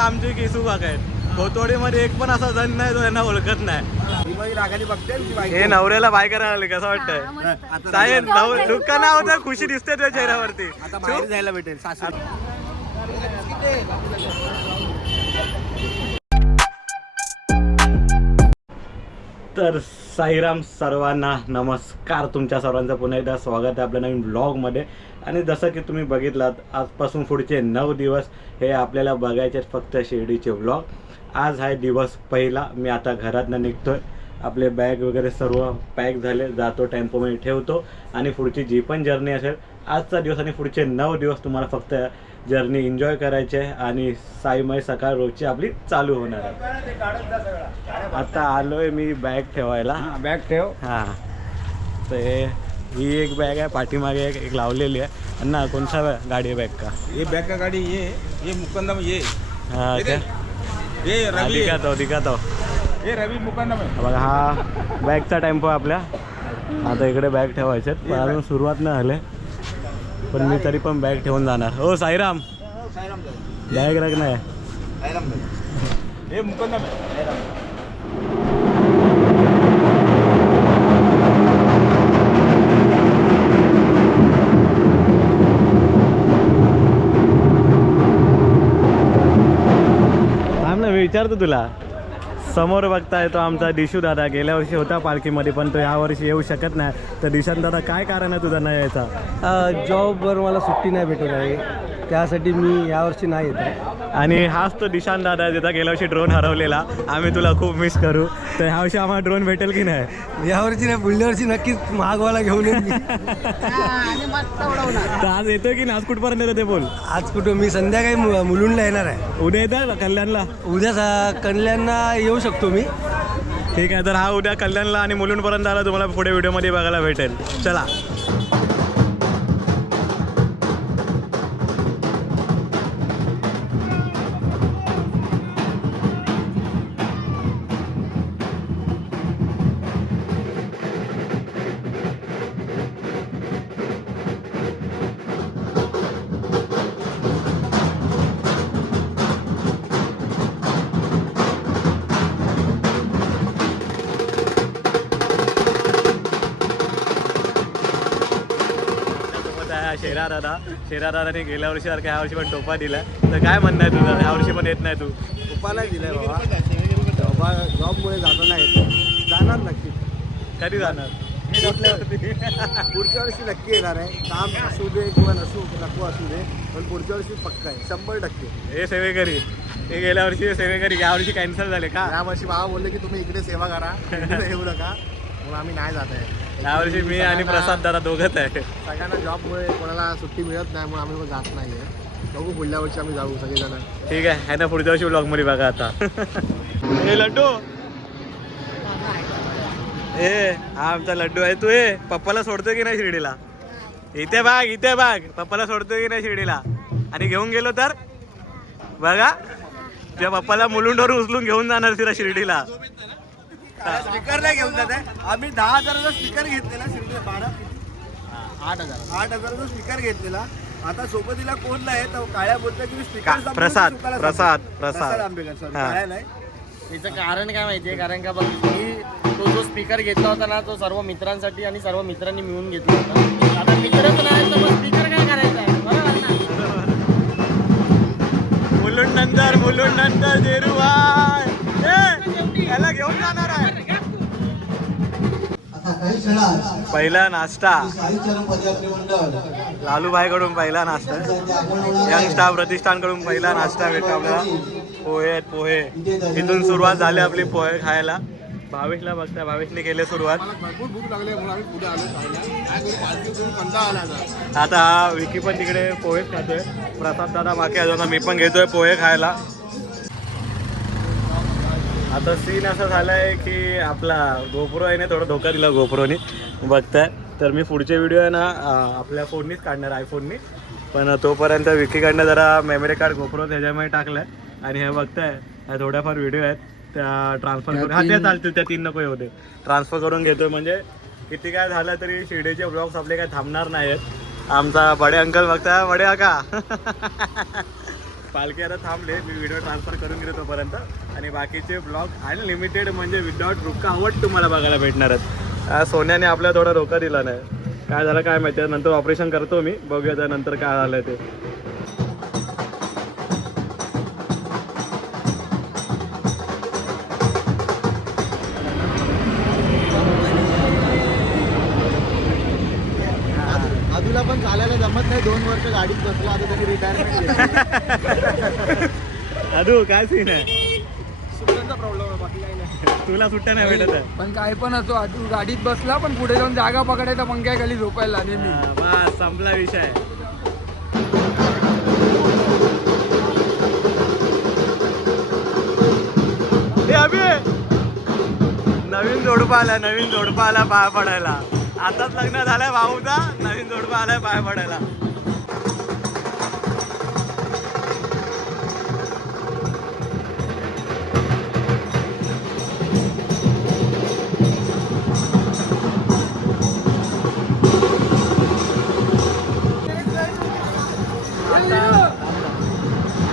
आमचे केसू काका आहेत. खोतवाडीमध्ये एक पण असा जण नाही जो यांना ओळखत नाही. रागाने बघते हे नवऱ्याला बाय करायला आले कसं वाटतंय? साहेब दुःख नाव होतं, खुशी दिसते तुझ्या चेहऱ्यावरती. आता बाहेर जायला भेटेल सासू. तर साईराम सर्वांना नमस्कार. तुमच्या सर्वांचं पुन्हा एकदा स्वागत आहे आपल्या नवीन ब्लॉगमध्ये. आणि जसं की तुम्ही बघितलात, आजपासून पुढचे 9 दिवस हे आपल्याला बघायचे फक्त शिर्डीचे ब्लॉग. आज आहे दिवस पहिला. मी आता घरातनं निघतोय, आपले बॅग वगैरे सर्व पॅक झाले, जातो टेम्पोमध्ये ठेवतो आणि पुढची जी पण जर्नी असेल आजचा दिवस आणि पुढचे 9 दिवस तुम्हाला फक्त जर्नी एन्जॉय करायची आहे. आणि साईमय सकाळ रोजची आपली चालू होणार आहे. आता आलोय मी बॅग ठेवायला. बॅग ठेव. हां, तर ही एक बॅग आहे, पाठीमागे एक लावलेली आहे. अण्णा कोणता गाडी आहे बॅग का? ये बॅग का गाडी ये मुकंदम ये. हां ये रवि दिखातो ये रवि मुकंदम आहे. बघा, हा बॅगचा टेम्पो आपल्या. आता इकडे बॅग ठेवायचे पण अजून सुरुवात नाही झाली, पण मी तरी पण बॅग ठेवून जाणार. हो साईराम, बॅग रख नाही. हे मुकंदम आहे. विचारतो तुला. समोर बघताय तो आमचा दिशू दादा. गेल्या वर्षी होता पालखीमध्ये, पण तो यावर्षी येऊ शकत नाही. तर दिशांत दादा, काय कारण आहे तुझा नाही यायचा? जॉबवर मला सुट्टी नाही भेटत आहे, त्यासाठी मी यावर्षी नाही येत आहे. आणि हाच तो दिशांत दादा आहे ज्याचा गेल्या वर्षी ड्रोन हरवलेला. आम्ही तुला खूप मिस करू. तर ह्यावर्षी आम्हाला ड्रोन भेटेल की नाही? यावर्षी नाही, पुढल्या वर्षी नक्कीच महागवाला घेऊन येईन मी. तर आज येतोय की नाही? आज कुठपर्यंत येतो ते बोल. आज कुठं मी संध्याकाळी मुलुंडला येणार आहे. उद्या येतं कल्याणला? उद्या कल्याणला येऊ शकतो मी. ठीक आहे, तर हा उद्या कल्याणला आणि मुलुंडपर्यंत आला तुम्हाला पुढे व्हिडिओमध्ये बघायला भेटेल. चला. शेरा दादाने गेल्या वर्षीसारखं ह्या वर्षी पण टोपा दिला. तर काय म्हणणं आहे तुझं? ह्या वर्षी पण येत नाही तू? उपाला दिलाय बाबा. जॉबमुळे जातो नाही, जाणार नक्की. कधी जाणार? पुढच्या वर्षी नक्की येणार आहे. काम असू दे किंवा नको असू दे, पण पुढच्या वर्षी पक्का आहे, 100%. हे सेवेकरी, हे गेल्या वर्षी सेवेकरी, या वर्षी कॅन्सल झाले का? यावर्षी बाबा बोलले की तुम्ही इकडे सेवा करा, इकडे येऊ नका, म्हणून आम्ही नाही जात आहे. यावर्षी मी आणि प्रसाद दादा दोघंच आहे. सगळ्यांना जॉबमुळे कोणाला सुट्टी मिळत नाही, म्हणून आम्ही जात नाही आहे. बघू पुढल्या वर्षी आम्ही जाऊ सगळेजण. ठीक आहे, है ना? पुढच्या वर्षी ब्लॉगमध्ये बघा. आता हे लड्डू, ए हा आमचा लड्डू आहे. तू हे पप्पाला सोडतोय की नाही शिर्डीला? इथे बाग पप्पाला सोडतोय की नाही शिर्डीला? आणि घेऊन गेलो तर बघा, त्या पप्पाला मुलुंडवरून उचलून घेऊन जाणार तिला शिर्डीला. स्पीकर नाही घेऊन जात आहे. आम्ही 10,000चा स्पीकर घेतलेला शिर्डीला. 8,000चा स्पीकर घेतलेला. आता सोबतीला कोण नाही, तर काळ्या बोलतोय की स्पीकर. प्रसाद आंबेकर सर, काळ्या नाही. त्याचं कारण काय माहितीये? कारण का बघ, मी तो जो स्पीकर घेतला होता ना, तो सर्व मित्रांसाठी आणि सर्व मित्रांनी मिळून घेतला होता. आता मित्रच नाही तर मग स्पीकर काय करायचा आहे? बरोबर ना? मुलुंड नंतर जेरुबाई याला घेऊन जाणार आहे. पहिला नाश्ता लालूभाई कडून, पहिला नाश्ता यंग स्टाफ प्रतिष्ठानकडून पहिला नाश्ता भेटतो आपल्याला. पोहे इथून सुरुवात झाली आपली पोहे खायला. भावेशला बघता, भावेशने केले सुरुवात. भूक लागले म्हणून आम्ही पुढे आलो. आता हा विकी पण तिकडे पोहेच खातोय. प्रसाद दादा मागे अजून, मी पण घेतोय पोहे खायला. आता सीन असं झालाय की आपला गोप्रो आहे ना, थोडा धोका दिला गोप्रोनी बघताय. तर मी पुढचे व्हिडिओ आहे ना आपल्या फोननीच काढणार, आयफोननी. पण तोपर्यंत विकीकडनं जरा मेमरी कार्ड गोप्रो त्याच्यामध्ये टाकलाय. आणि हे बघताय, ह्या थोड्याफार व्हिडिओ आहेत त्या ट्रान्सफर करून, हा ते चालतील, त्या 3 नको येऊ दे, ट्रान्सफर करून घेतोय. म्हणजे किती काय झालं तरी शिर्डीचे ब्लॉग्स आपले काय थांबणार नाही आहेत. आमचा बडे अंकल बघताय, बडे काका पालखी आता थांबले, मी व्हिडिओ ट्रान्सफर करून घेतो तोपर्यंत. आणि बाकीचे ब्लॉग अनलिमिटेड म्हणजे विदाउट रुकावट तुम्हाला बघायला भेटणार आहेत. सोन्याने आपल्याला थोडा धोका दिला नाही. काय झालं काय माहिती, नंतर ऑपरेशन करतो मी, बघूया त्यानंतर काय झालं ते. आदूला पण चालायला जमत नाही, 2 वर्ष गाडीत बसला, आता त्यांनी रिटायरमेंट अदू काय सीन आहे, सुट्ट्यांचा प्रॉब्लेम आहे, बाकी काही नाही. तुला सुट्ट्या नाही भेटत आहे. पण काय पण असो, आदू गाडीत बसला पण पुढे जाऊन जागा पकडायचा, पंख्या खाली झोपायला नेहमी. बस संपला विषय. हे अभि नवीन जोडपा आला पाय पडायला. आताच लग्न झालंय भाऊचा, नवीन जोडपा आलाय पाय पडायला.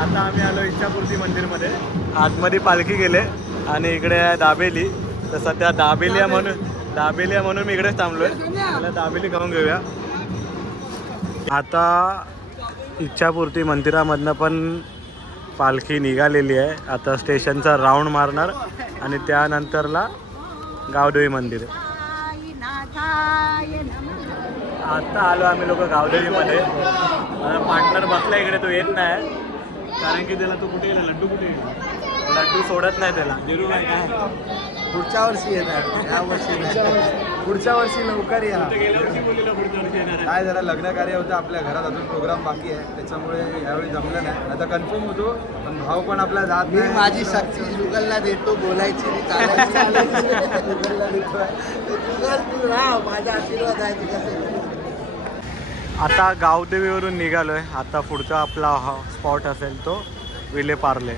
आता आम्ही आलो इच्छापूर्ती मंदिरमध्ये. आतमध्ये पालखी गेले आणि इकडे आहे दाबेली. तर सध्या दाबेलिया म्हणून मी इकडेच थांबलोय. मला दाबेली खाऊन घेऊया. आता इच्छापूर्ती मंदिरामधनं पण पालखी निघालेली आहे. आता स्टेशनचा राऊंड मारणार आणि त्यानंतरला गावदेवी मंदिर. आता आलो आम्ही लोक गावदेवीमध्ये. पार्टनर बसला इकडे, तो येत नाही कारण की त्याला तो कुठे गेला, लड्डू कुठे गेला, लड्डू सोडत नाही त्याला. काय पुढच्या वर्षी येणार, या वर्षी नाही. पुढच्या वर्षी लवकर या. गेल्या वर्षी बोललेलं पुढच्या वर्षी येणार आहे. काय जरा लग्न कार्य होतं आपल्या घरात, अजून प्रोग्राम बाकी आहे, त्याच्यामुळे यावेळी जमलं नाही. आता कन्फर्म होतो, पण भाव पण आपला जात नाही. माझी शक्ती जुगलला देतो, बोलायची माझा आशीर्वाद आहे. आता गावदेवीवरून निघालोय. आता पुढचा आपला स्पॉट असेल तो विले पार्ले.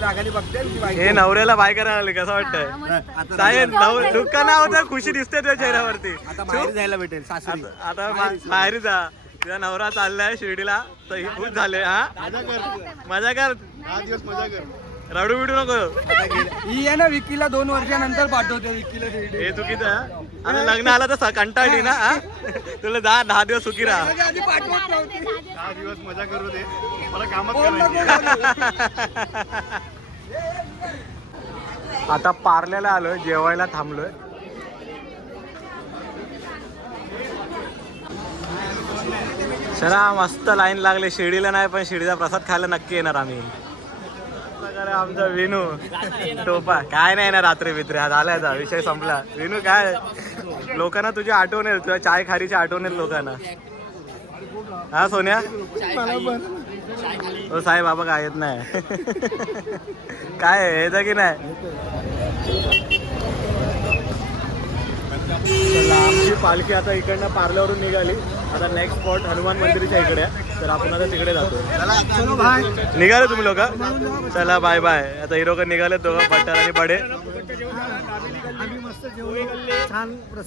रागाने बघते हे नवऱ्याला बाय करायला आले, कसं वाटतंय साहेब? दुःख ना होतं, खुशी दिसते तुझ्या चेहऱ्यावरती. आता बाहेर जायला भेटेल सासरी. आता बाहेर जा. तुझा नवरा चाललाय शिर्डीला, तर हे खुश झाले. हा मजा कर, 10 दिवस मजा कर. रडू बिडू नको. ही आहे ना विकीला 2 वर्षानंतर पाठवते विकीला. हे चुकीचं आहे. आता लग्न आलं तर कंटाळली ना. हा? तुला 10 दिवस सुखी राहा. 10 दिवस मजा करू दे, मला कामच आता पार्ल्याला आलोय, जेवायला थांबलोय. चला मस्त लाईन लागले. शिर्डीला नाही पण शिर्डीचा प्रसाद खायला नक्की येणार आम्ही. आमचा विनू टोपा काय नाही ना, रात्री बित्री हा झालाय, विषय संपला. विनू काय लोकांना तुझी आठवण येईल, तुझ्या चाय खारीची आठवण येईल लोकांना. हा सोन्या, हो साहेब बाबा काय येत नाही. काय येतं की नाही. आमची पालखी आता इकडनं पार्ल्यावरून निघाली. आता नेक्स्ट स्पॉट हनुमान मंदिराच्या इकडे आहे, तर आपण आता तिकडे जातो. निघाले तुम्ही लोक, चला बाय बाय. आता हिरोक निघाले दोघं, बटर आणि बडे.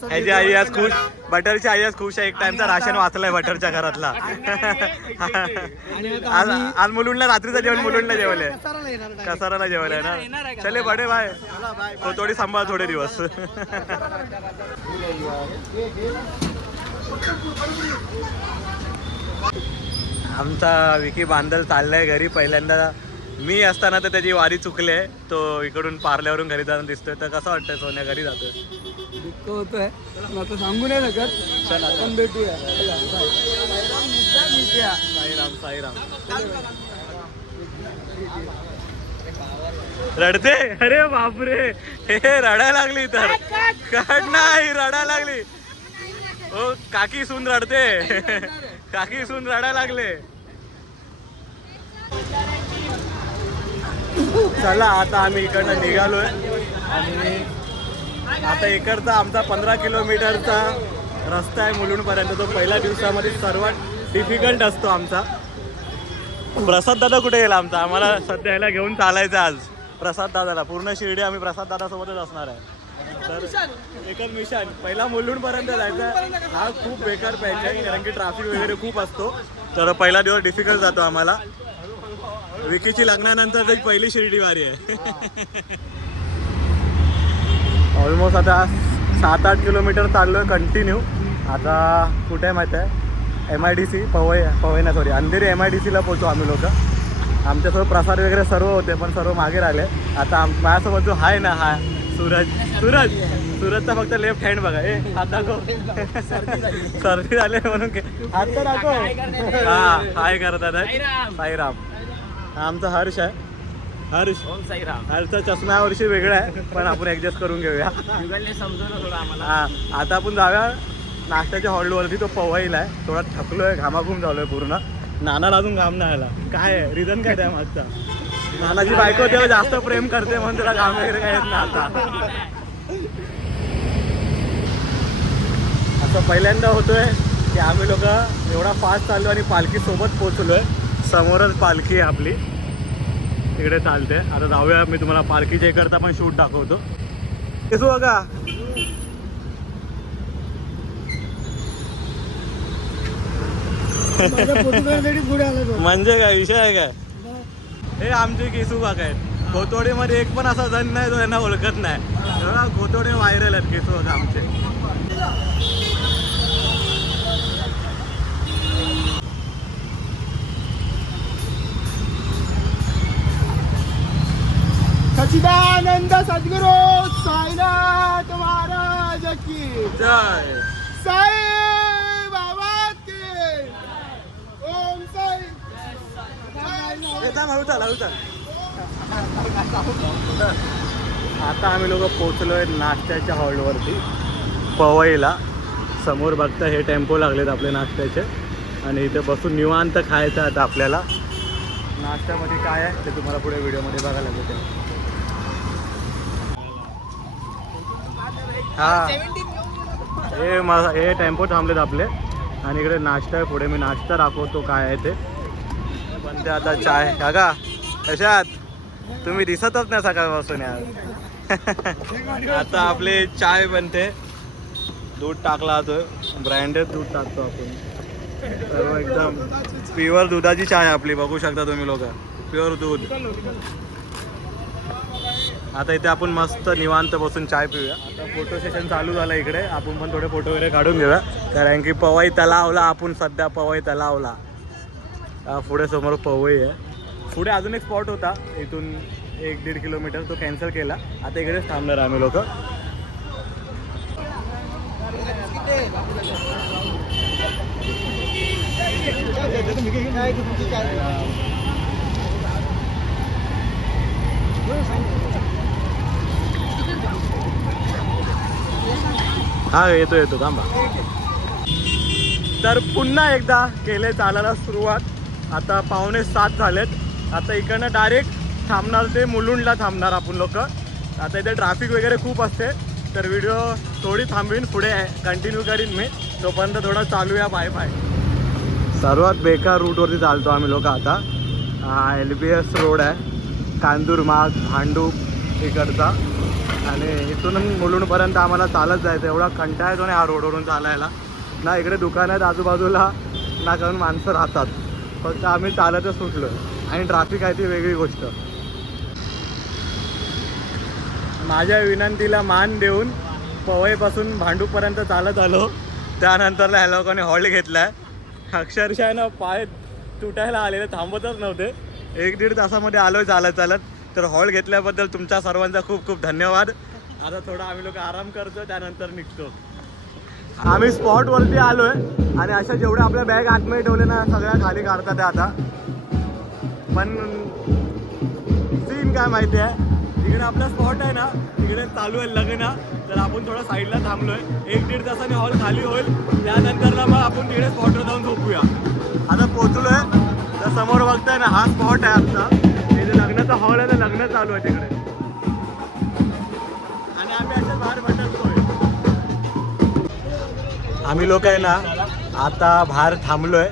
ह्याची आई आज खुश, बटरची आई आज खुश आहे. एक टाइमचा राशन वाचलाय बटरच्या घरातला. आज मुलुंडला रात्रीचं जेवण मुलुंडला जेवले, कसाराला जेवलंय ना. चले बडे बाय. थोडी सांभाळ थोडे दिवस. आमचा विकी बांदल चाललाय घरी. पहिल्यांदा मी असताना तर त्याची वारी चुकले. तो इकडून पार्ल्यावरून घरी जाऊन दिसतोय. तर कसं वाटतंय सोन्या घरी जातोय? दुःख होतोय, आता सांगू नाही शकत. चला आपण भेटूया. साईराम साईराम. रडते? अरे बापरे, हे रडायला लागली. तर कट नाही, रडायला लागली. हो काकी सून रडते. काकी सून रडायला लागले. चला आता आम्ही इकडनं निघालोय आणि आता इकडचा आमचा 15 किलोमीटरचा रस्ता आहे मुलुंडपर्यंत. तो पहिल्या दिवसामध्ये सर्वात डिफिकल्ट असतो आमचा. प्रसाद दादा कुठे गेला आमचा? आम्हाला सध्या याला घेऊन चालायचं आज. प्रसाद दादाला पूर्ण शिर्डी आम्ही प्रसाद दादा सोबतच असणार आहे. तर एकच मिशन, पहिला मुलुंडपर्यंत जायचं. हा खूप बेकार पॅच आहे कारण की ट्रॅफिक वगैरे खूप असतो. तर पहिला दिवस डिफिकल्ट जातो आम्हाला. विकीची लग्नानंतर पहिली शिर्डी वारी आहे. ऑलमोस्ट आता 7-8 किलोमीटर चाललो आहे कंटिन्यू. आता कुठे आहे माहीत आहे, MIDC पवई ना सॉरी अंधेरी MIDCला पोहोचू आम्ही लोक. आमच्यासोबत प्रसाद वगैरे सर्व होते पण सर्व मागे राहिले. आता माझ्यासोबत जो आहे ना हा सूरजचा फक्त लेफ्ट हँड बघा. हात दाखव. सर्दी झाली म्हणून हात तर दाखव. हा हाय करतात साईराम. हा आमचा हर्ष आहे. हर्षचा चष्मा या वर्षी वेगळा आहे पण आपण ऍडजस्ट करून घेऊया. समजवलं थोडं आम्हाला. हा आता आपण जाऊया नाश्त्याच्या हॉलवरती. तो पवईला आहे. थोडा थकलोय, घामाघूम झालोय पूर्ण. नानाला अजून घाम नाही आला. काय आहे रिझन काय त्या मागचा? नानाची बायको तेव्हा जास्त प्रेम करते म्हणून त्याला घाम वगैरे काय येत नाही आता. असं पहिल्यांदा होतोय की आम्ही लोक एवढा फास्ट चाललो आणि पालखी सोबत पोहोचलोय. समोरच पालखी आहे आपली, तिकडे चालते. आता जाऊया, मी तुम्हाला पालखीच्या इकडचा पण शूट दाखवतो. येसू बघा म्हणजे काय विषय आहे काय? हे आमचे केसू काका आहेत. खोतोडीमध्ये एक पण असा जण नाही जो यांना ओळखत नाही. खोतोडे व्हायरल आहेत केसू काका आमचे. सच्चिदानंद सद्गुरु साईनाथ महाराज की जय. साई बाबा की ओम साई. आता आम्ही लोक पोहोचलोय नाश्त्याच्या हॉलवरती पवईला. समोर बघता हे टेम्पो लागलेत आपले नाश्त्याचे आणि इथे बसून निवांत खायचं आता आपल्याला. नाश्त्यामध्ये काय आहे ते तुम्हाला पुढे व्हिडिओमध्ये बघायला भेटेल. हा हे टेम्पो थांबलेत आपले आणि इकडे नाश्ता आहे. पुढे मी नाश्ता दाखवतो काय आहे ते. बनते आता चाय. काका कशात? तुम्ही दिसतच नाही सकाळपासून यार. आता आपले चाय बनते. दूध टाकला जातोय, ब्रँडेड दूध टाकतो आपण. सर्व एकदम प्युअर दुधाची चाय आपली. बघू शकता तुम्ही लोक, प्युअर दूध. आता इथे आपण मस्त निवांत बसून चाय पिऊया. आता फोटो सेशन चालू झालं इकडे. आपण पण थोडे फोटो वगैरे काढून घेऊया कारण की पवई तलावला आपण सध्या पवई तलावला. पुढे समोर पवई आहे. पुढे अजून एक स्पॉट होता इथून 1-1.5 किलोमीटर, तो कॅन्सल केला. आता इकडेच थांबणार आम्ही लोक. हा येतो थांबा. तर पुन्हा एकदा केले चालायला सुरुवात. आता 6:45 झालेत. आता इकडनं डायरेक्ट थांबणार ते मुलुंडला थांबणार आपण लोक. आता इथे ट्रॅफिक वगैरे खूप असते तर व्हिडिओ थोडी थांबवीन, पुढे कंटिन्यू करीन मी. तोपर्यंत थोडा चालूया बाय बाय. सर्वात बेकार रूटवरती चालतो आम्ही लोक आता. LBS रोड आहे, कांदूरमार्ग भांडूप इकडचा. आणि इथून मुलुंडपर्यंत आम्हाला चालत जायचं. एवढा कंटाळा येतो ना ह्या रोडवरून चालायला. ना इकडे दुकान आहेत आजूबाजूला, ना करून माणसं राहतात. फक्त आम्ही चालतच सुटलो आणि ट्रॅफिक आहे ती वेगळी गोष्ट. माझ्या विनंतीला मान देऊन पवईपासून भांडूपपर्यंत चालत आलो. त्यानंतरला ह्या लोकांनी हॉल्ट घेतला आहे. अक्षरशः ना पाय तुटायला आलेले, थांबतच नव्हते. 1-1.5 तासामध्ये आलो चालत. तर हॉल्ट घेतल्याबद्दल तुमच्या सर्वांचा खूप खूप धन्यवाद. आता थोडा आम्ही लोक आराम करतो, त्यानंतर निघतो. आम्ही स्पॉटवरती आलो आहे आणि अशा जेवढ्या आपल्या बॅग आतमध्ये ठेवले ना सगळ्या खाली काढतात आता. पण सीन काय माहिती आहे, इकडे आपला स्पॉट आहे ना, तिकडे चालू आहे लग्न. तर आपण थोडं साईडला थांबलो आहे. 1-1.5 तासाने हॉल खाली होईल. त्यानंतरला मग आपण तिकडे स्पॉटवर जाऊन झोपूया. आता पोचलो आहे. तर समोर बघताय ना, हा स्पॉट आहे आमचा. इथे लग्नाचा हॉल आहे, तर लग्न चालू आहे तिकडे. आणि आम्ही असे बाहेर भटकतोय. आम्ही लोक आहे ना आता बाहेर थांबलो आहे.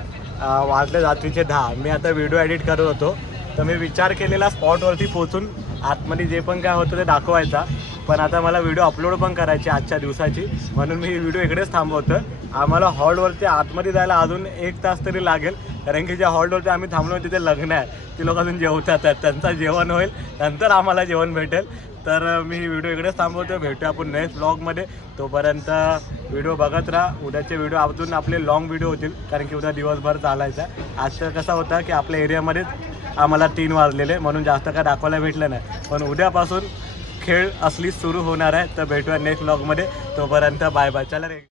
वाजले रात्रीचे 10. मी आता व्हिडिओ एडिट करत होतो. तर मी विचार केलेला स्पॉटवरती पोचून आतमध्ये जे पण काय होतं ते दाखवायचा. पण आता मला व्हिडिओ अपलोड पण करायची आजच्या दिवसाची, म्हणून मी व्हिडिओ इकडेच थांबवतो. आम्हाला हॉलवरती आतमध्ये जायला अजून 1 तास तरी लागेल. कारण की ज्या हॉलवरती आम्ही थांबलो तिथे लग्न आहे, ती लोक अजून जेवतात आहेत, त्यांचं जेवण होईल नंतर आम्हाला जेवण भेटेल. तर मी ही व्हिडिओ इकडेच थांबवतो. भेटूया आपण नेक्स्ट ब्लॉगमध्ये. तोपर्यंत व्हिडिओ बघत राहा. उद्याचे व्हिडिओ अजून आपले लॉंग व्हिडिओ होतील कारण की उद्या दिवसभर चालायचं आहे. आजचं कसं होतं की आपल्या एरियामध्येच आम्हाला 3 वाजलेले म्हणून जास्त काय दाखवायला भेटलं नाही. पण उद्यापासून खेळ असली सुरू होणार आहे. तर भेटूया नेक्स्ट ब्लॉगमध्ये. तोपर्यंत बाय बाय. चला रे.